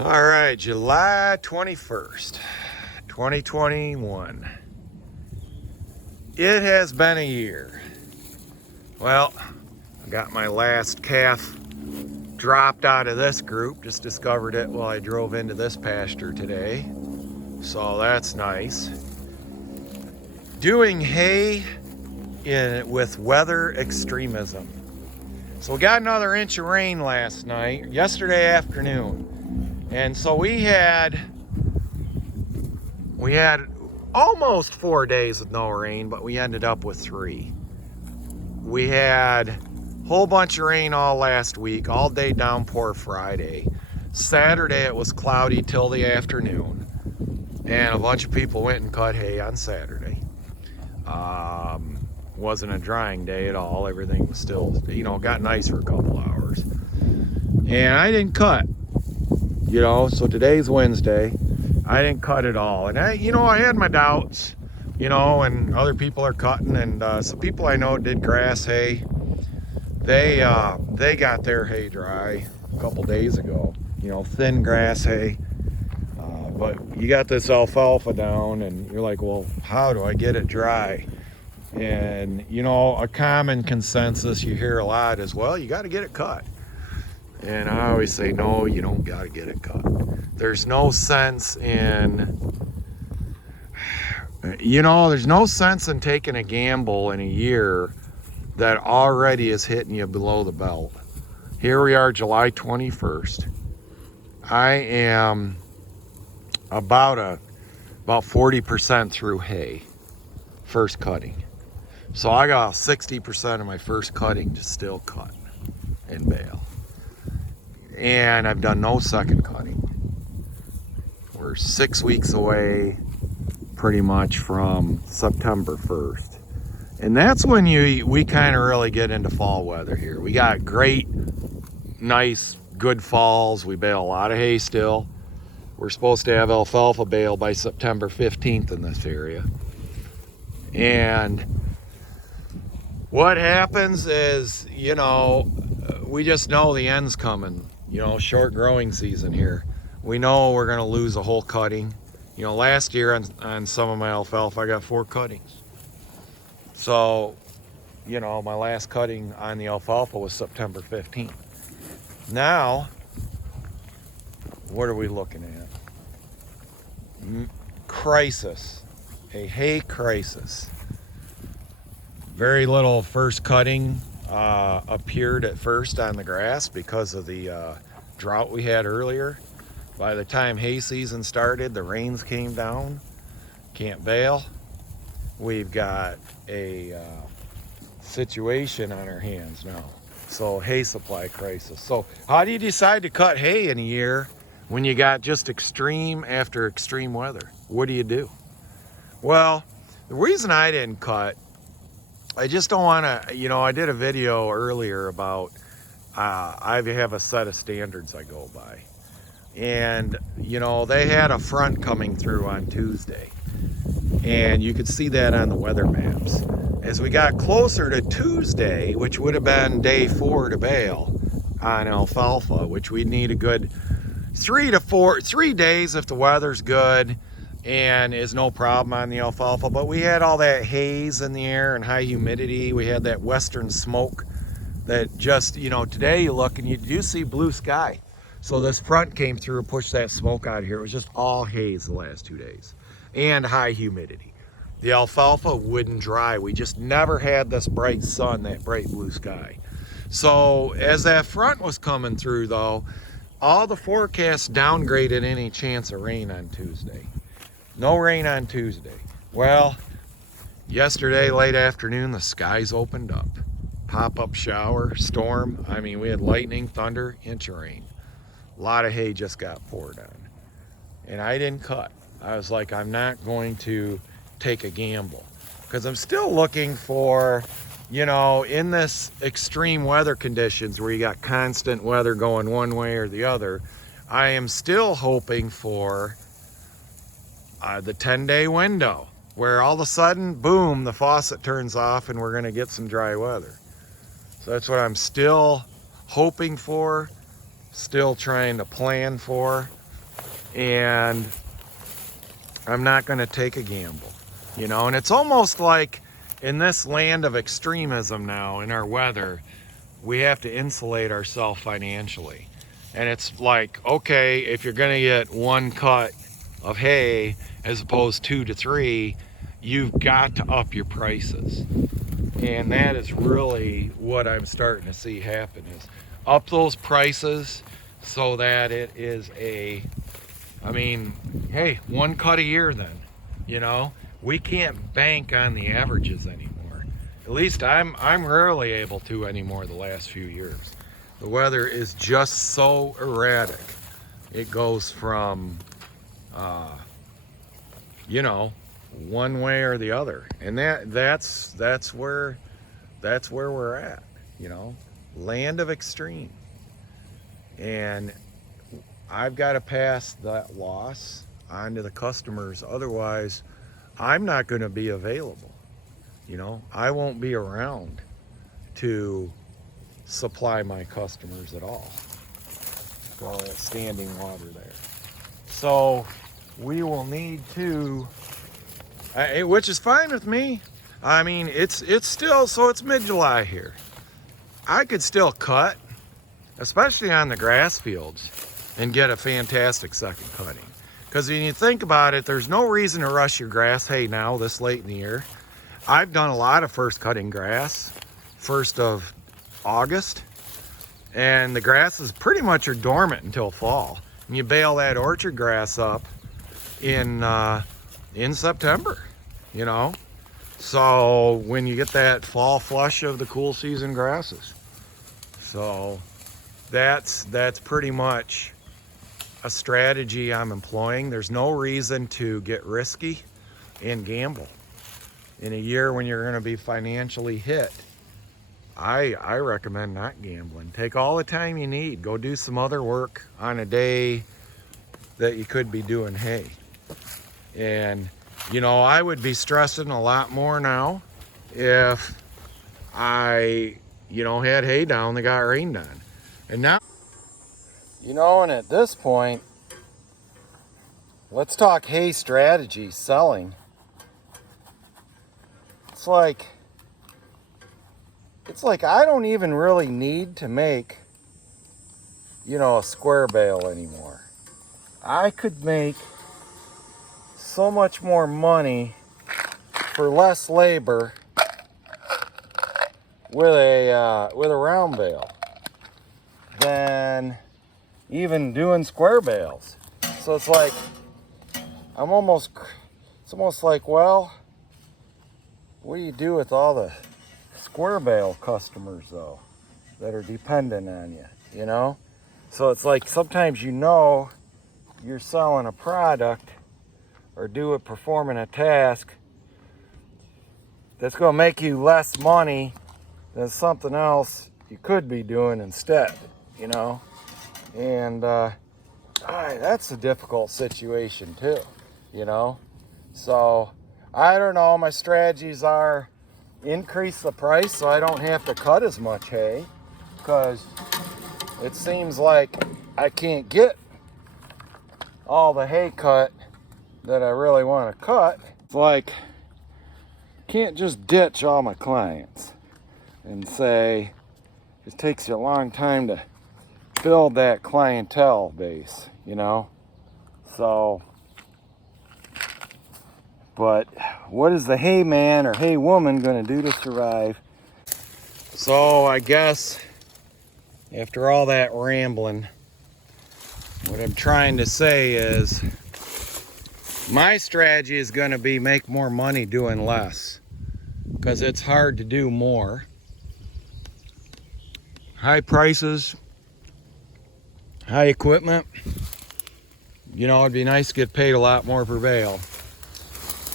All right, July 21st, 2021. It has been a year. Well, I got my last calf dropped out of this group. Just discovered it while I drove into this pasture today. So that's nice. Doing hay with weather extremism. So we got another inch of rain last night, yesterday afternoon. And so we had almost 4 days with no rain, but we ended up with 3. We had a whole bunch of rain all last week, all day downpour Friday. Saturday it was cloudy till the afternoon, and a bunch of people went and cut hay on Saturday. Wasn't a drying day at all. Everything was still, got nice for a couple hours. And I didn't cut. So today's Wednesday. I didn't cut at all. And I had my doubts, and other people are cutting, and some people I know did grass hay. They got their hay dry a couple days ago, thin grass hay. But you got this alfalfa down, and you're like, well, how do I get it dry? And, a common consensus you hear a lot is, well, you got to get it cut. And I always say, no, you don't got to get it cut. There's no sense in, there's no sense in taking a gamble in a year that already is hitting you below the belt. Here we are, July 21st. I am about 40% through hay, first cutting. So I got 60% of my first cutting to still cut and bale. And I've done no second cutting. We're 6 weeks away pretty much from September 1st. And that's when we kind of really get into fall weather here. We got great, nice, good falls. We bale a lot of hay still. We're supposed to have alfalfa bale by September 15th in this area. And what happens is, we just know the end's coming. Short growing season here. We know we're going to lose a whole cutting. Last year on some of my alfalfa, I got 4 cuttings. So, my last cutting on the alfalfa was September 15th. Now, what are we looking at? Crisis. A hay crisis. Very little first cutting appeared at first on the grass because of the drought we had earlier. By the time hay season started, the rains came down. Can't bale. We've got a situation on our hands now. So hay supply crisis. So how do you decide to cut hay in a year when you got just extreme after extreme weather? What do you do? Well, the reason I didn't cut, I just don't want to, I did a video earlier about I have a set of standards I go by. And, they had a front coming through on Tuesday. And you could see that on the weather maps. As we got closer to Tuesday, which would have been day 4 to bale on alfalfa, which we'd need a good 3 days if the weather's good and is no problem on the alfalfa. But we had all that haze in the air and high humidity. We had that western smoke that just, today you look and you do see blue sky. So this front came through and pushed that smoke out of here. It was just all haze the last 2 days and high humidity. The alfalfa wouldn't dry. We just never had this bright sun, that bright blue sky. So as that front was coming through though, all the forecasts downgraded any chance of rain on Tuesday. No rain on Tuesday. Well, yesterday, late afternoon, the skies opened up. Pop-up shower, storm. I mean, we had lightning, thunder, inch of rain. A lot of hay just got poured on. And I didn't cut. I was like, I'm not going to take a gamble. Because I'm still looking for, in this extreme weather conditions where you got constant weather going one way or the other, I am still hoping for the 10-day window where all of a sudden, boom, the faucet turns off and we're going to get some dry weather. So that's what I'm still hoping for, still trying to plan for. and I'm not going to take a gamble, you know. And it's almost like in this land of extremism now, in our weather, we have to insulate ourselves financially. And it's like, okay, if you're going to get one cut of hay as opposed to 2 to 3, you've got to up your prices. And that is really what I'm starting to see happen, is up those prices so that it is I mean, hey, one cut a year then, you know. We can't bank on the averages anymore. At least I'm rarely able to anymore the last few years. The weather is just so erratic. It goes from, you know, one way or the other, and that's where we're at, you know, land of extreme. And I've got to pass that loss on to the customers, otherwise I'm not going to be available. You know, I won't be around to supply my customers at all. Got all that standing water there. So we will need to, which is fine with me. I mean, it's still, so it's mid-July here. I could still cut, especially on the grass fields, and get a fantastic second cutting. Because when you think about it, there's no reason to rush your grass hay now this late in the year. I've done a lot of first cutting grass, 1st of August, and the grasses pretty much are dormant until fall. And you bale that orchard grass up in September, you know. So when you get that fall flush of the cool season grasses. So that's pretty much a strategy I'm employing. There's no reason to get risky and gamble. In a year when you're going to be financially hit, I recommend not gambling. Take all the time you need. Go do some other work on a day that you could be doing hay. And, you know, I would be stressing a lot more now if I, you know, had hay down that got rained on. And now, you know, and at this point, let's talk hay strategy, selling. It's like I don't even really need to make, you know, a square bale anymore. I could make so much more money for less labor with a round bale than even doing square bales. So it's like it's almost like, well, what do you do with all the square bale customers though that are dependent on you, you know? So it's like sometimes, you know, you're selling a product or performing a task that's going to make you less money than something else you could be doing instead, you know? And that's a difficult situation too, you know? So I don't know, my strategies are increase the price so I don't have to cut as much hay, because it seems like I can't get all the hay cut that I really want to cut. It's like I can't just ditch all my clients and say it takes you a long time to build that clientele base, you know? So, but what is the hay man or hay woman going to do to survive? So I guess after all that rambling, what I'm trying to say is my strategy is going to be make more money doing less, because it's hard to do more. High prices, high equipment. You know, it'd be nice to get paid a lot more per bale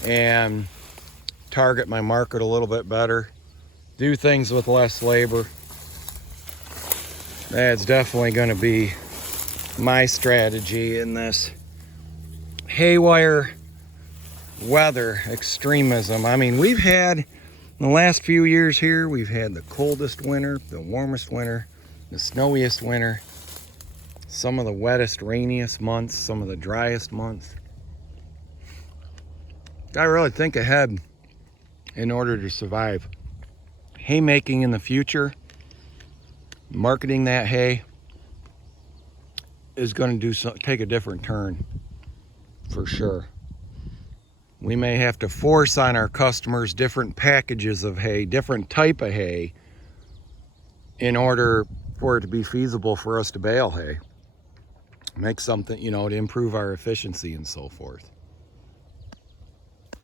and target my market a little bit better, do things with less labor. That's definitely going to be my strategy in this haywire weather extremism. I mean, we've had, in the last few years here, we've had the coldest winter, the warmest winter, the snowiest winter some of the wettest, rainiest months, some of the driest months. Gotta really think ahead in order to survive. Haymaking in the future, marketing that hay is going to take a different turn for sure. We may have to force on our customers different packages of hay, different type of hay, in order for it to be feasible for us to bale hay. Make something, to improve our efficiency and so forth.